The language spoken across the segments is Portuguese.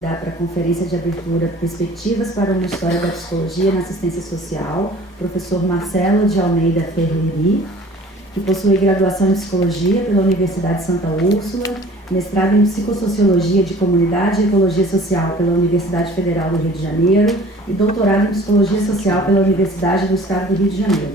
Dá para a conferência de abertura Perspectivas para uma História da Psicologia na Assistência Social, professor Marcelo de Almeida Ferreri, que possui graduação em Psicologia pela Universidade Santa Úrsula, mestrado em Psicossociologia de Comunidade e Ecologia Social pela Universidade Federal do Rio de Janeiro e doutorado em Psicologia Social pela Universidade do Estado do Rio de Janeiro.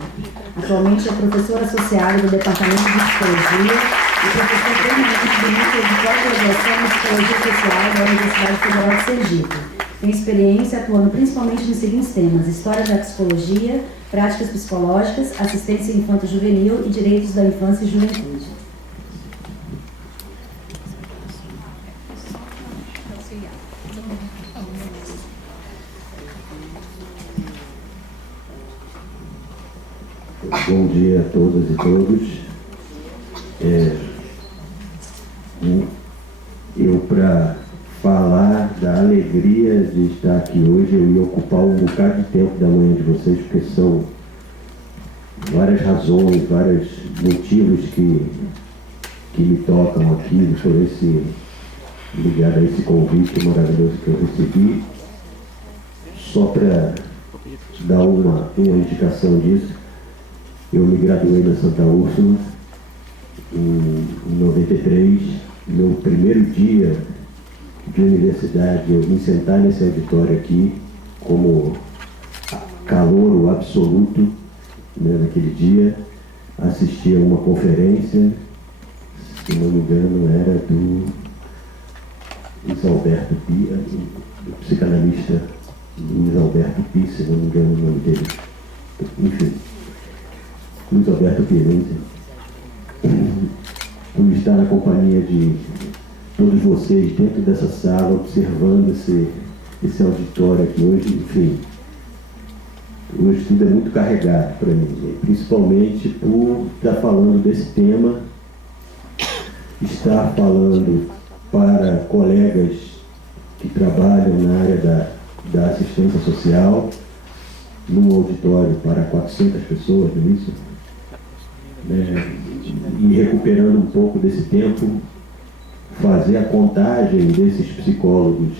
Atualmente é professor associado do Departamento de Psicologia e professor permanente do Núcleo de Pós-Graduação em Psicologia Social da Universidade Federal de Sergipe. Tem experiência atuando principalmente nos seguintes temas: História da Psicologia, Práticas Psicológicas, Assistência Infanto-Juvenil e Direitos da Infância e Juventude. Bom dia a todas e todos. Eu, para falar da alegria de estar aqui hoje, eu ia ocupar um bocado de tempo da manhã de vocês, porque são várias razões, vários motivos que me tocam aqui, ligado a esse convite maravilhoso que eu recebi. Só para dar uma indicação disso, eu me graduei na Santa Úrsula em 93. Meu primeiro dia de universidade, eu vim sentar nesse auditório aqui como calouro absoluto, né, naquele dia. Assisti a uma conferência, se não me engano, era do Luiz Alberto Pia, do psicanalista Luiz Alberto Pia, se não me engano o nome dele. Enfim, Luiz Alberto Pia. Por estar na companhia de todos vocês dentro dessa sala, observando esse auditório aqui hoje. Enfim, o estudo é muito carregado para mim, principalmente por estar falando desse tema, estar falando para colegas que trabalham na área da assistência social, num auditório para 400 pessoas, não é isso? E recuperando um pouco desse tempo, fazer a contagem desses psicólogos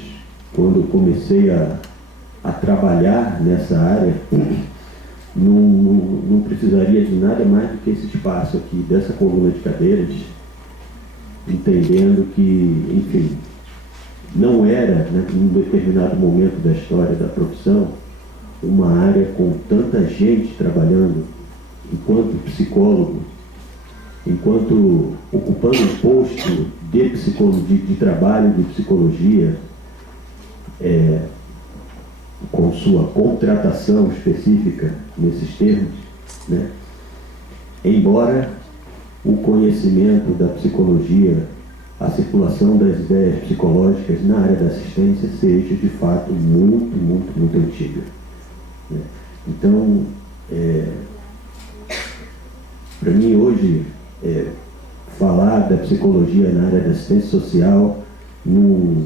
quando eu comecei a trabalhar nessa área. Não precisaria de nada mais do que esse espaço aqui, dessa coluna de cadeiras, entendendo que, enfim, não era, né, em um determinado momento da história da profissão, uma área com tanta gente trabalhando enquanto psicólogo, enquanto ocupando um posto de trabalho de psicologia, com sua contratação específica nesses termos, né? Embora o conhecimento da psicologia, a circulação das ideias psicológicas na área da assistência seja de fato muito, muito, muito antiga, né? Então, para mim hoje, falar da psicologia na área da assistência social, num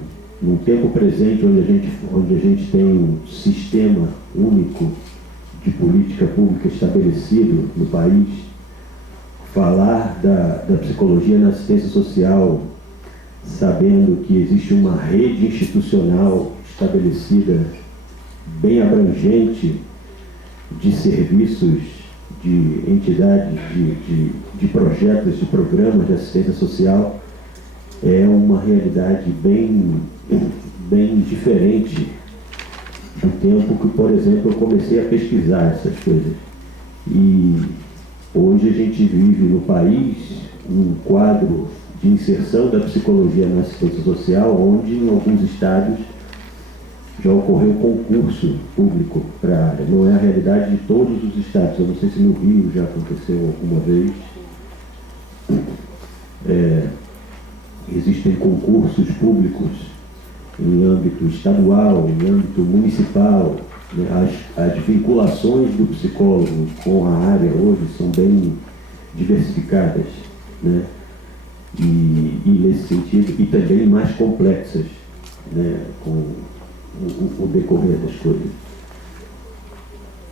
tempo presente onde a gente tem um sistema único de política pública estabelecido no país, falar da psicologia na assistência social, sabendo que existe uma rede institucional estabelecida, bem abrangente, de serviços, de entidades, de projetos, de programas de assistência social, é uma realidade bem diferente do tempo que, por exemplo, eu comecei a pesquisar essas coisas. E hoje a gente vive no país um quadro de inserção da psicologia na assistência social, onde em alguns estados já ocorreu concurso público para a área. Não é a realidade de todos os estados. Eu não sei se no Rio já aconteceu alguma vez. Existem concursos públicos em âmbito estadual, em âmbito municipal, né? As vinculações do psicólogo com a área hoje são bem diversificadas, né? E nesse sentido, e também mais complexas, né? Com o decorrer das coisas.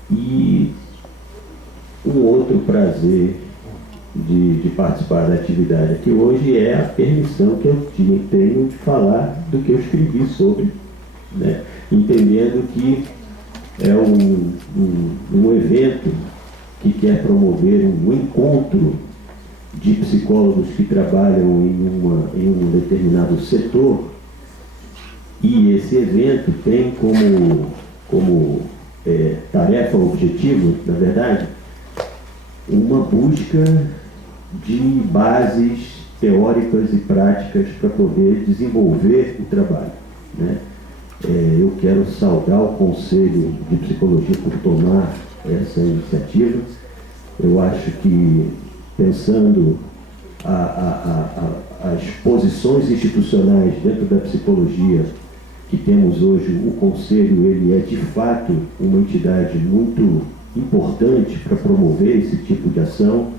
E um outro prazer de participar da atividade aqui hoje é a permissão que eu tenho de falar do que eu escrevi sobre, né? Entendendo que é um evento que quer promover um encontro de psicólogos que trabalham em um determinado setor, e esse evento tem como tarefa, objetivo, na verdade, uma busca de bases teóricas e práticas para poder desenvolver o trabalho, né? Eu quero saudar o Conselho de Psicologia por tomar essa iniciativa. Eu acho que, pensando as posições institucionais dentro da psicologia que temos hoje, o Conselho ele é de fato uma entidade muito importante para promover esse tipo de ação.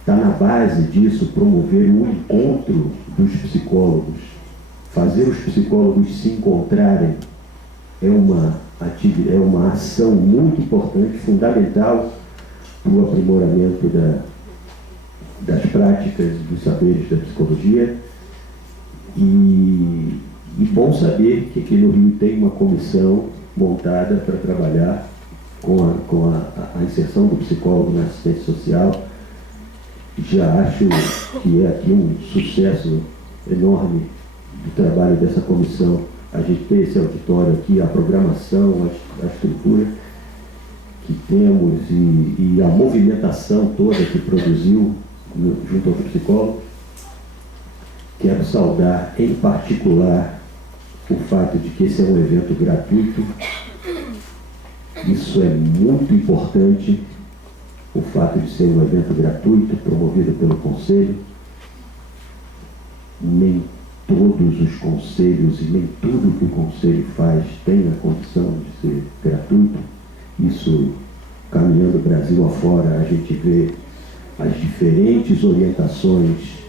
Está na base disso promover o encontro dos psicólogos, fazer os psicólogos se encontrarem é uma ação muito importante, fundamental para o aprimoramento das práticas e dos saberes da psicologia. E bom saber que aqui no Rio tem uma comissão montada para trabalhar com a inserção do psicólogo na assistência social. Já acho que é aqui um sucesso enorme do trabalho dessa comissão. A gente tem esse auditório aqui, a programação, a estrutura que temos e a movimentação toda que produziu junto ao psicólogo. Quero saudar, em particular, o fato de que esse é um evento gratuito. Isso é muito importante, o fato de ser um evento gratuito, promovido pelo Conselho. Nem todos os conselhos e nem tudo que o Conselho faz tem a condição de ser gratuito. Isso, caminhando o Brasil afora, a gente vê as diferentes orientações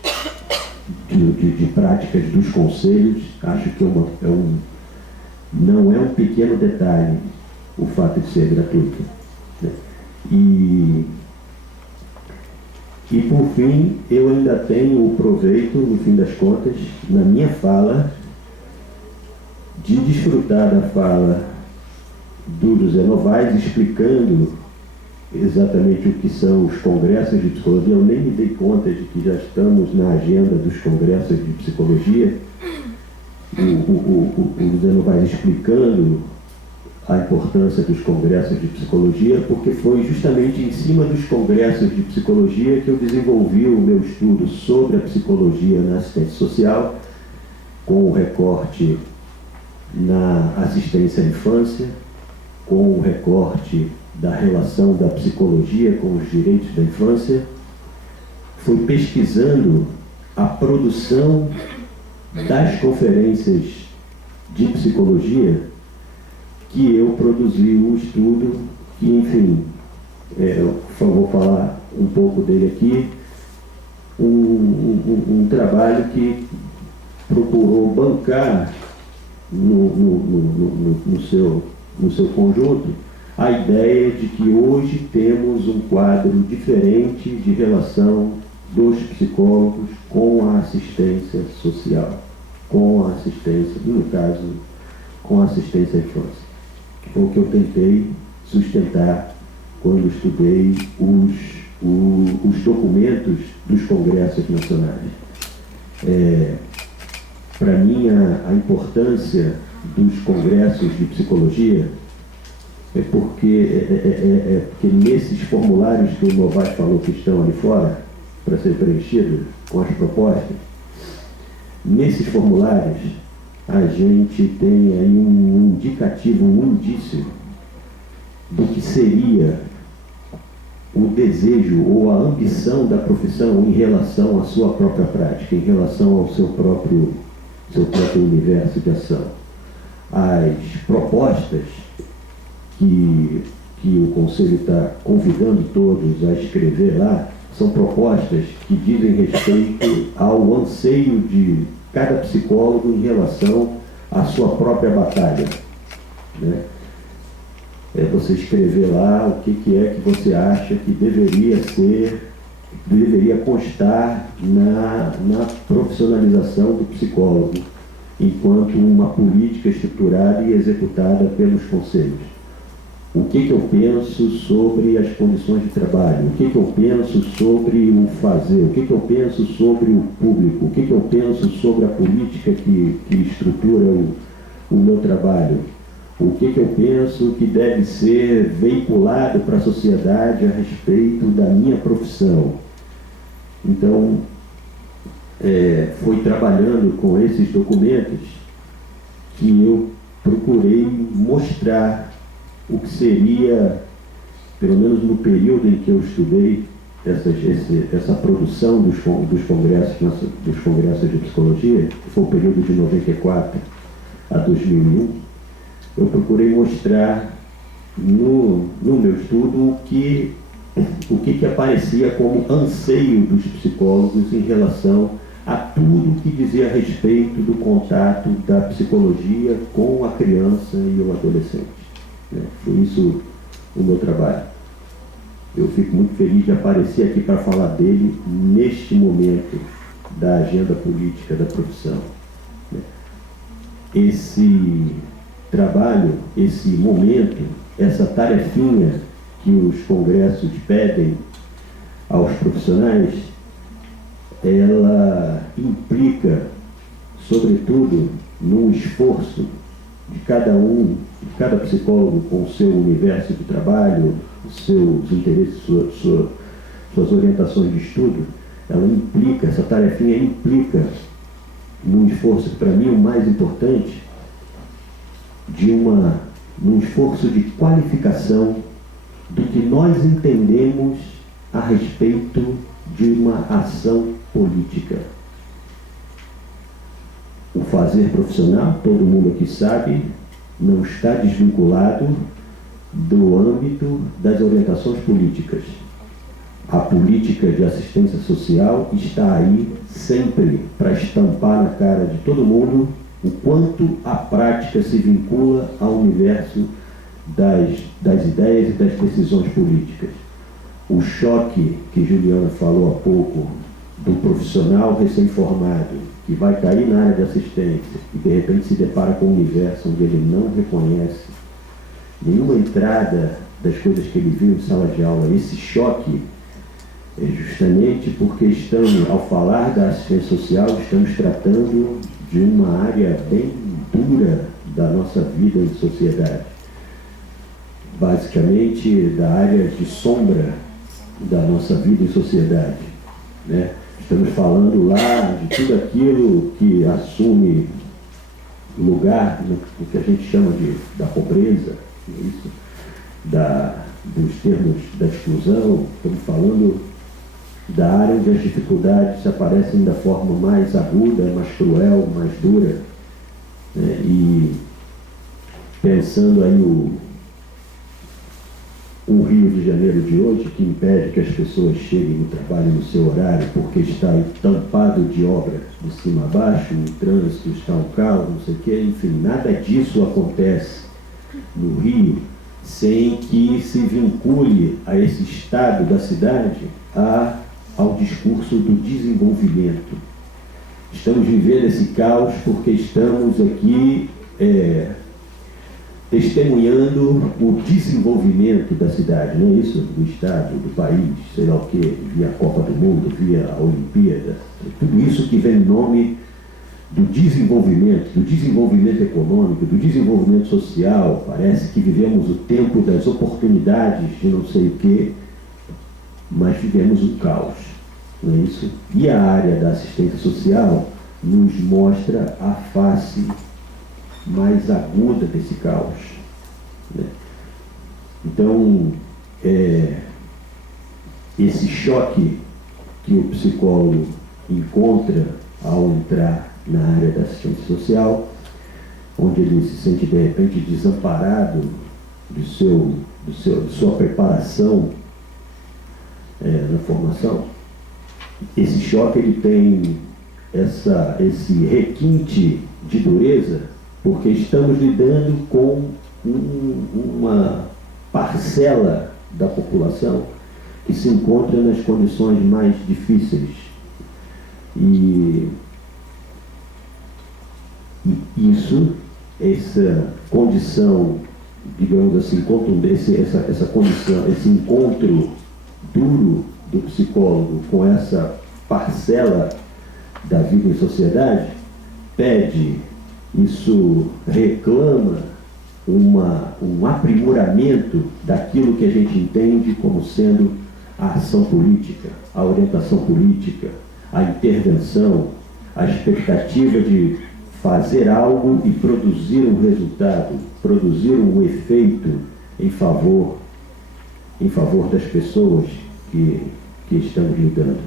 de práticas dos conselhos. Acho que não é um pequeno detalhe o fato de ser gratuito, né? E por fim, eu ainda tenho o proveito, no fim das contas, na minha fala, de desfrutar da fala do José Novaes, explicando exatamente o que são os congressos de psicologia. Eu nem me dei conta de que já estamos na agenda dos congressos de psicologia. O José Novaes explicando a importância dos congressos de psicologia, porque foi justamente em cima dos congressos de psicologia que eu desenvolvi o meu estudo sobre a psicologia na assistência social, com o recorte na assistência à infância, com o recorte da relação da psicologia com os direitos da infância. Fui pesquisando a produção das conferências de psicologia que eu produzi um estudo que, enfim, vou falar um pouco dele aqui, um trabalho que procurou bancar no seu conjunto a ideia de que hoje temos um quadro diferente de relação dos psicólogos com a assistência social, com a assistência, no caso, com a assistência à infância. Foi o que eu tentei sustentar quando estudei os documentos dos congressos nacionais. Para mim, a importância dos congressos de psicologia é porque nesses formulários que o Novaes falou que estão ali fora, para ser preenchidos com as propostas, nesses formulários a gente tem aí um indicativo, um indício do que seria o desejo ou a ambição da profissão em relação à sua própria prática, em relação ao seu próprio universo de ação. As propostas que o Conselho está convidando todos a escrever lá são propostas que dizem respeito ao anseio de cada psicólogo em relação à sua própria batalha, né? é você escrever lá o que é que você acha que deveria constar na profissionalização do psicólogo, enquanto uma política estruturada e executada pelos conselhos. O que eu penso sobre as condições de trabalho, o que eu penso sobre o fazer, o que eu penso sobre o público, o que eu penso sobre a política que estrutura o meu trabalho, o que eu penso que deve ser veiculado para a sociedade a respeito da minha profissão. Então, foi trabalhando com esses documentos que eu procurei mostrar o que seria, pelo menos no período em que eu estudei essa produção dos congressos de psicologia, que foi o período de 94 a 2001, eu procurei mostrar no meu estudo o que aparecia como anseio dos psicólogos em relação a tudo que dizia a respeito do contato da psicologia com a criança e o adolescente. Foi isso o meu trabalho. Eu fico muito feliz de aparecer aqui para falar dele neste momento da agenda política da profissão. Esse trabalho, esse momento, essa tarefinha que os congressos pedem aos profissionais, ela implica, sobretudo, num esforço de cada psicólogo com o seu universo de trabalho, os seus interesses, suas orientações de estudo. Essa tarefinha implica num esforço, que para mim é o mais importante, num esforço de qualificação do que nós entendemos a respeito de uma ação política. O fazer profissional, todo mundo aqui sabe, não está desvinculado do âmbito das orientações políticas. A política de assistência social está aí sempre para estampar na cara de todo mundo o quanto a prática se vincula ao universo das ideias e das decisões políticas. O choque que Juliana falou há pouco do profissional recém-formado que vai cair na área de assistência e de repente se depara com um universo onde ele não reconhece nenhuma entrada das coisas que ele viu em sala de aula. Esse choque é justamente porque ao falar da assistência social, estamos tratando de uma área bem dura da nossa vida em sociedade. Basicamente, da área de sombra da nossa vida em sociedade, né? Estamos falando lá de tudo aquilo que assume lugar no que a gente chama da pobreza, isso, dos termos da exclusão. Estamos falando da área onde as dificuldades aparecem da forma mais aguda, mais cruel, mais dura, né? E pensando aí o Rio de Janeiro de hoje, que impede que as pessoas cheguem no trabalho no seu horário porque está tampado de obra de cima a baixo, o trânsito está um caos, não sei o quê, enfim, nada disso acontece no Rio sem que se vincule a esse estado da cidade ao discurso do desenvolvimento. Estamos vivendo esse caos porque estamos aqui testemunhando o desenvolvimento da cidade, não é isso? Do estado, do país, sei lá o quê, via a Copa do Mundo, via a Olimpíada, tudo isso que vem em nome do desenvolvimento econômico, do desenvolvimento social. Parece que vivemos o tempo das oportunidades de não sei o quê, mas vivemos um caos, não é isso? E a área da assistência social nos mostra a face mais aguda desse caos, né? Então, esse choque que o psicólogo encontra ao entrar na área da assistência social, onde ele se sente de repente desamparado de sua preparação na formação, esse choque ele tem esse requinte de dureza, porque estamos lidando com parcela da população que se encontra nas condições mais difíceis. E isso, essa condição, digamos assim, contundente, essa condição, esse encontro duro do psicólogo com essa parcela da vida em sociedade, pede, isso reclama um aprimoramento daquilo que a gente entende como sendo a ação política, a orientação política, a intervenção, a expectativa de fazer algo e produzir um resultado, produzir um efeito em favor das pessoas que estamos lidando.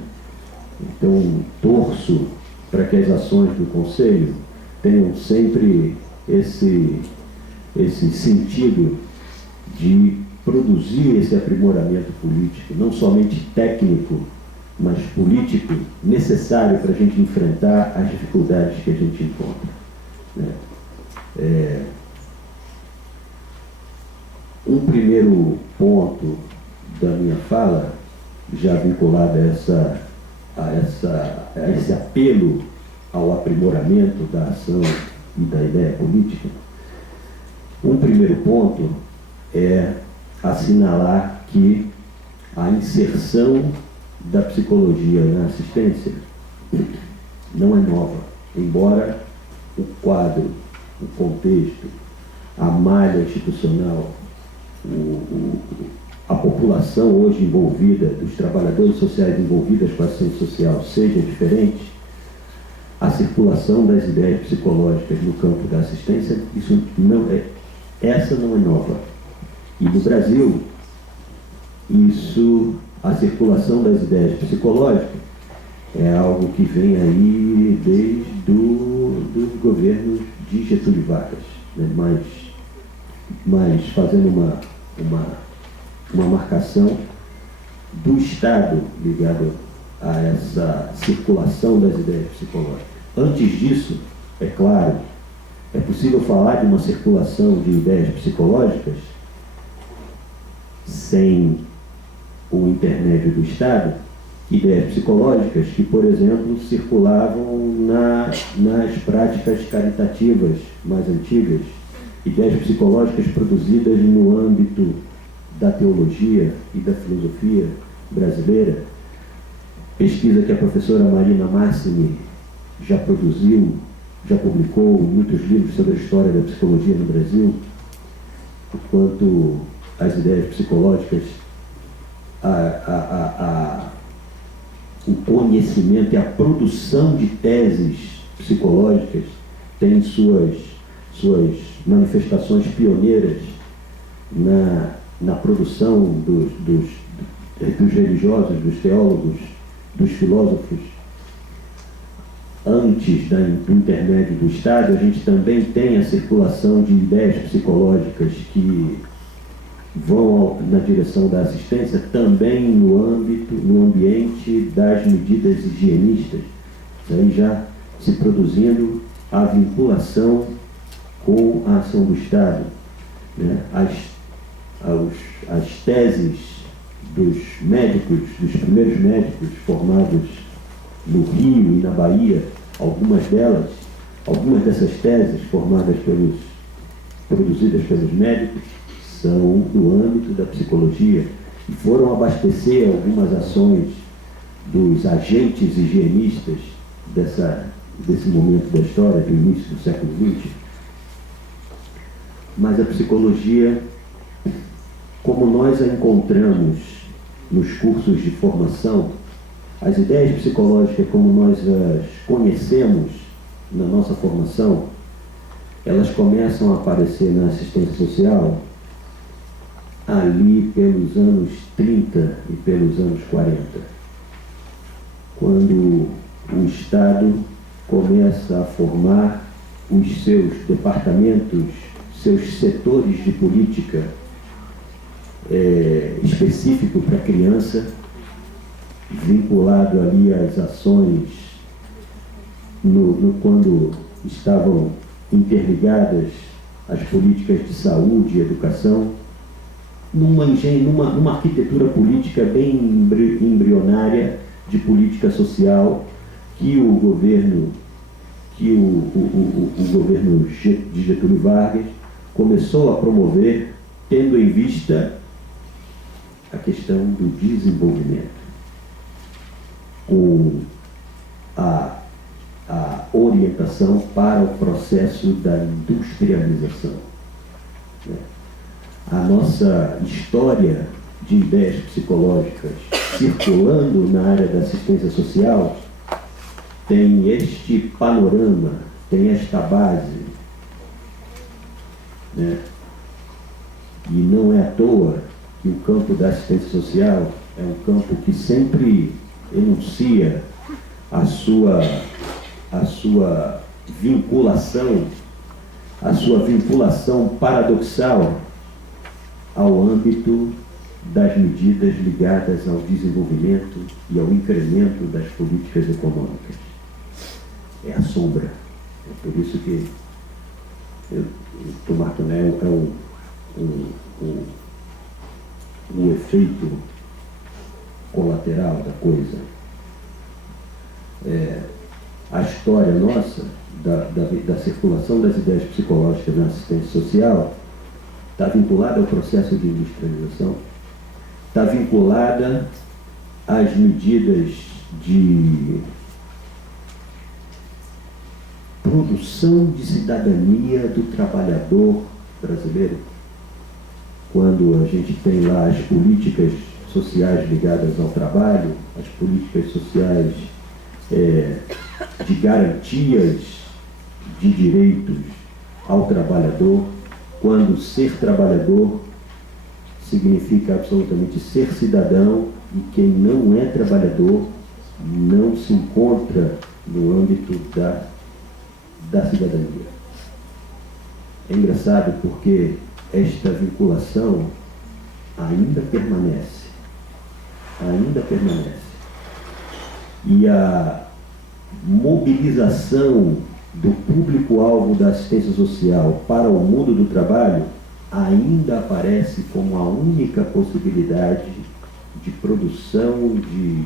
Então, torço para que as ações do Conselho tenham sempre esse sentido de produzir esse aprimoramento político, não somente técnico, mas político, necessário para a gente enfrentar as dificuldades que a gente encontra, né? Um primeiro ponto da minha fala, já vinculado a esse apelo ao aprimoramento da ação e da ideia política, um primeiro ponto é assinalar que a inserção da psicologia na assistência não é nova, embora o quadro, o contexto, a malha institucional, a população hoje envolvida, dos trabalhadores sociais envolvidos com a assistência social seja diferente, a circulação das ideias psicológicas no campo da assistência, essa não é nova. E no Brasil, a circulação das ideias psicológicas é algo que vem aí desde dos governos de Getúlio Vargas, né? mas fazendo uma marcação do Estado ligado a essa circulação das ideias psicológicas. Antes disso, é claro, é possível falar de uma circulação de ideias psicológicas sem o intermédio do Estado, ideias psicológicas que, por exemplo, circulavam nas práticas caritativas mais antigas, ideias psicológicas produzidas no âmbito da teologia e da filosofia brasileira, pesquisa que a professora Marina Massimi já produziu, já publicou muitos livros sobre a história da psicologia no Brasil, quanto as ideias psicológicas, o conhecimento e a produção de teses psicológicas tem suas manifestações pioneiras na produção dos religiosos, dos teólogos, dos filósofos. Antes do intermédio do Estado, a gente também tem a circulação de ideias psicológicas que vão na direção da assistência, também no ambiente das medidas higienistas, aí já se produzindo a vinculação com a ação do Estado, né? As teses dos médicos, dos primeiros médicos formados no Rio e na Bahia, algumas dessas teses produzidas pelos médicos, são do âmbito da psicologia e foram abastecer algumas ações dos agentes higienistas desse momento da história, do início do século XX. Mas a psicologia, como nós a encontramos nos cursos de formação, as ideias psicológicas como nós as conhecemos na nossa formação, elas começam a aparecer na assistência social ali pelos anos 30 e pelos anos 40, quando o Estado começa a formar os seus departamentos, seus setores de política específico para a criança, vinculado ali às ações quando estavam interligadas às políticas de saúde e educação, numa arquitetura política bem embrionária de política social que o governo de Getúlio Vargas começou a promover, tendo em vista a questão do desenvolvimento, com a orientação para o processo da industrialização. A nossa história de ideias psicológicas circulando na área da assistência social tem este panorama, tem esta base, né? E não é à toa que o campo da assistência social é um campo que sempre enuncia a sua vinculação paradoxal ao âmbito das medidas ligadas ao desenvolvimento e ao incremento das políticas econômicas. É a sombra. É por isso que eu estou marcando, um efeito colateral da coisa. A história nossa da circulação das ideias psicológicas na assistência social está vinculada ao processo de industrialização, está vinculada às medidas de produção de cidadania do trabalhador brasileiro. Quando a gente tem lá as políticas sociais ligadas ao trabalho, as políticas sociais de garantias de direitos ao trabalhador, quando ser trabalhador significa absolutamente ser cidadão, e quem não é trabalhador não se encontra no âmbito da cidadania. É engraçado porque esta vinculação ainda permanece. E a mobilização do público-alvo da assistência social para o mundo do trabalho ainda aparece como a única possibilidade de produção de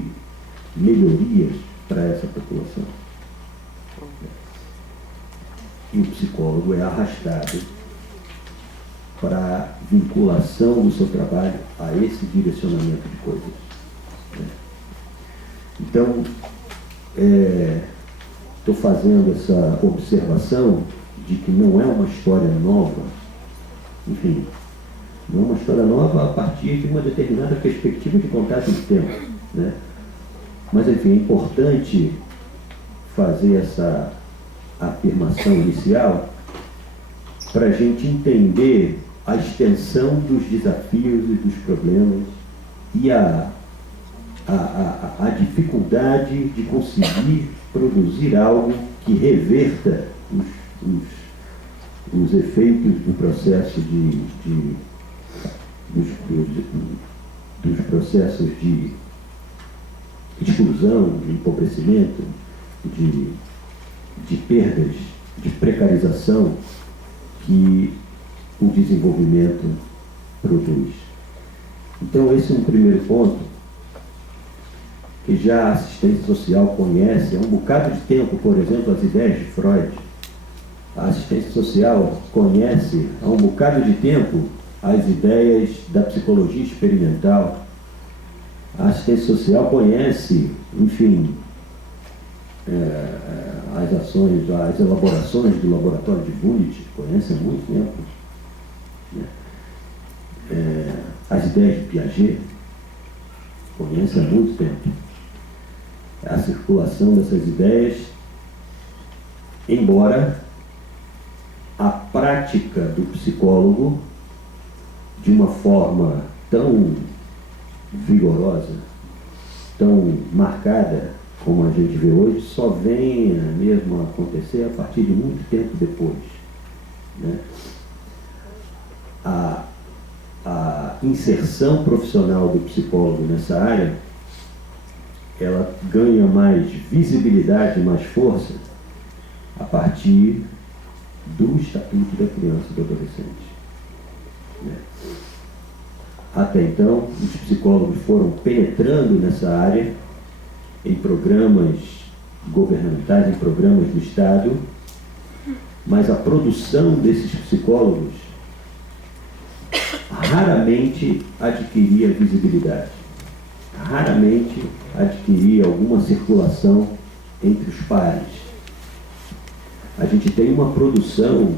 melhorias para essa população. E o psicólogo é arrastado para a vinculação do seu trabalho a esse direcionamento de coisas. Então, estou fazendo essa observação de que não é uma história nova, enfim, não é uma história nova a partir de uma determinada perspectiva de contagem de tempo, né? Mas, enfim, é importante fazer essa afirmação inicial para a gente entender a extensão dos desafios e dos problemas e a dificuldade de conseguir produzir algo que reverta os efeitos do processo dos processos de exclusão, de empobrecimento, de perdas, de precarização que o desenvolvimento produz. Então, esse é um primeiro ponto que já a assistência social conhece há um bocado de tempo. Por exemplo, as ideias de Freud. A assistência social conhece há um bocado de tempo as ideias da psicologia experimental. A assistência social conhece, enfim, as ações, as elaborações do laboratório de Bunit, conhece há muito tempo. As ideias de Piaget, conhece há muito tempo. A circulação dessas ideias, embora a prática do psicólogo, de uma forma tão vigorosa, tão marcada como a gente vê hoje, só venha mesmo a acontecer a partir de muito tempo depois, né? A inserção profissional do psicólogo nessa área, ela ganha mais visibilidade, mais força a partir do Estatuto da Criança e do Adolescente, né? Até então, os psicólogos foram penetrando nessa área em programas governamentais, em programas do Estado, mas a produção desses psicólogos raramente adquiria visibilidade, raramente adquiria alguma circulação entre os pares. A gente tem uma produção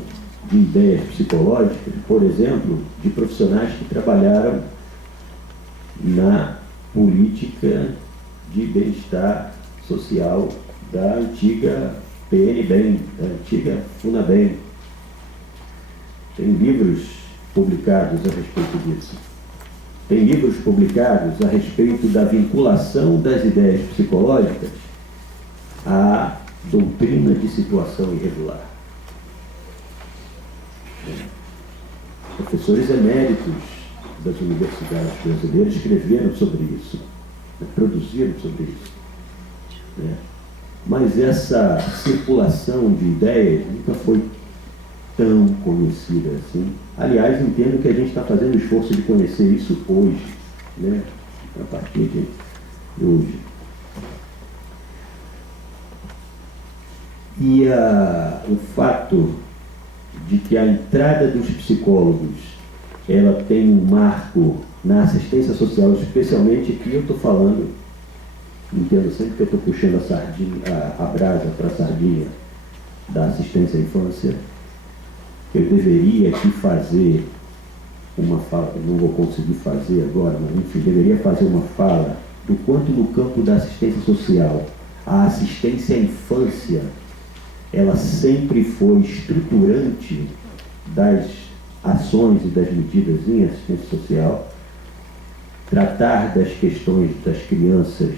de ideias psicológicas, por exemplo, de profissionais que trabalharam na política de bem-estar social da antiga PNBem, da antiga FUNABEM. Tem livros publicados a respeito disso. Tem livros publicados a respeito da vinculação das ideias psicológicas à doutrina de situação irregular. Professores eméritos das universidades brasileiras escreveram sobre isso, produziram sobre isso. Mas essa circulação de ideias nunca foi tão conhecida assim. Aliás, entendo que a gente está fazendo esforço de conhecer isso hoje, a partir de hoje. E o fato de que a entrada dos psicólogos ela tem um marco na assistência social, especialmente aqui eu estou falando, entendo sempre que eu estou puxando a brasa para a sardinha da assistência à infância, eu deveria aqui fazer uma fala, não vou conseguir fazer agora, mas enfim, deveria fazer uma fala do quanto no campo da assistência social, a assistência à infância, ela sempre foi estruturante das ações e das medidas em assistência social. Tratar das questões das crianças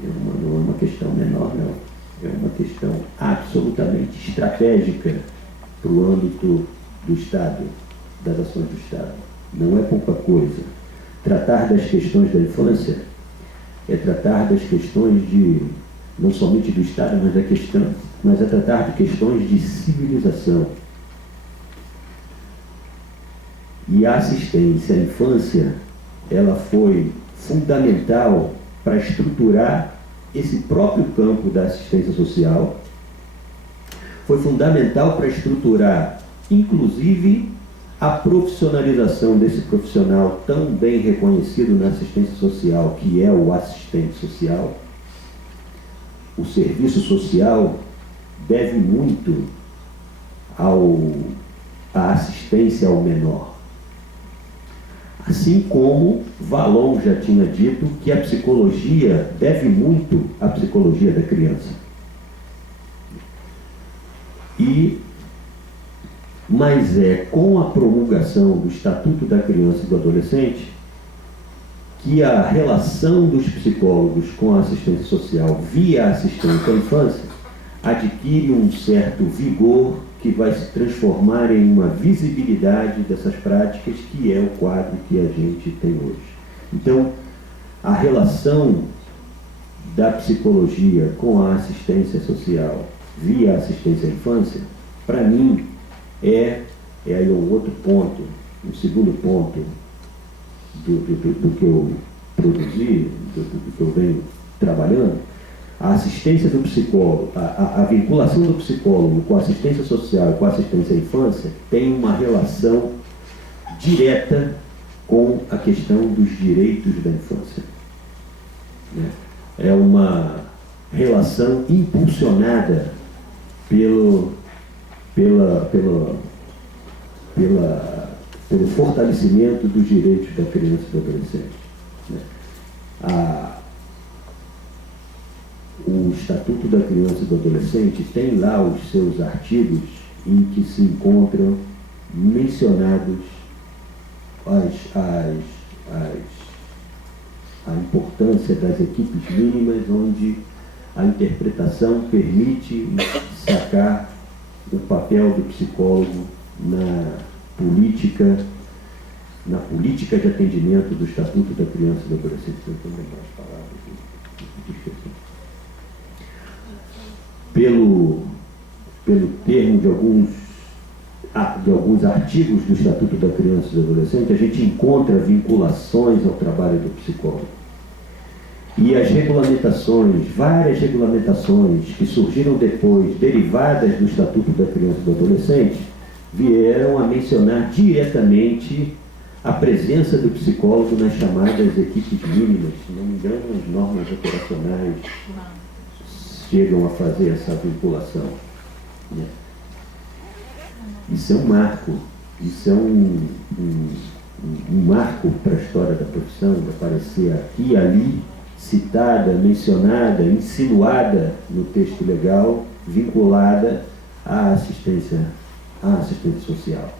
não é uma questão menor, não. É uma questão absolutamente estratégica para o âmbito do Estado, das ações do Estado. Não é pouca coisa. Tratar das questões da infância é tratar das questões não somente do Estado, mas é tratar de questões de civilização. E a assistência à infância, ela foi fundamental para estruturar esse próprio campo da assistência social, foi fundamental para estruturar, inclusive, a profissionalização desse profissional tão bem reconhecido na assistência social, que é o assistente social. O serviço social deve muito à assistência ao menor. Assim como Vallon já tinha dito que a psicologia deve muito à psicologia da criança. Mas é com a promulgação do Estatuto da Criança e do Adolescente que a relação dos psicólogos com a assistência social via assistência à infância adquire um certo vigor que vai se transformar em uma visibilidade dessas práticas, que é o quadro que a gente tem hoje. Então, a relação da psicologia com a assistência social via assistência à infância, para mim, é aí um outro ponto, um segundo ponto do que eu produzi, do que eu venho trabalhando. A assistência do psicólogo, a vinculação do psicólogo com a assistência social e com a assistência à infância tem uma relação direta com a questão dos direitos da infância. É uma relação impulsionada pelo fortalecimento dos direitos da criança e do adolescente. O Estatuto da Criança e do Adolescente tem lá os seus artigos em que se encontram mencionados a importância das equipes mínimas, onde a interpretação permite sacar o papel do psicólogo na política de atendimento do Estatuto da Criança e do Adolescente. Eu não lembro as palavras, pelo termo de de alguns artigos do Estatuto da Criança e do Adolescente, a gente encontra vinculações ao trabalho do psicólogo. E as regulamentações, várias regulamentações que surgiram depois, derivadas do Estatuto da Criança e do Adolescente, vieram a mencionar diretamente a presença do psicólogo nas chamadas equipes mínimas. Se não me engano, as normas operacionais chegam a fazer essa vinculação, né? Isso é um marco, isso é um marco para a história da profissão, de aparecer aqui e ali, citada, mencionada, insinuada no texto legal, vinculada à assistência social.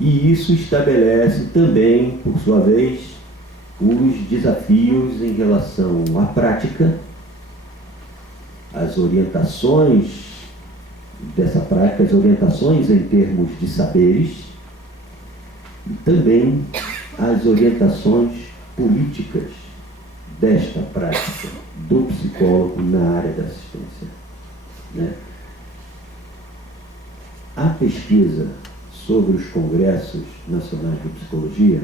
E isso estabelece também, por sua vez, os desafios em relação à prática, as orientações dessa prática, as orientações em termos de saberes, e também as orientações políticas desta prática do psicólogo na área da assistência, né? A pesquisa sobre os congressos nacionais de psicologia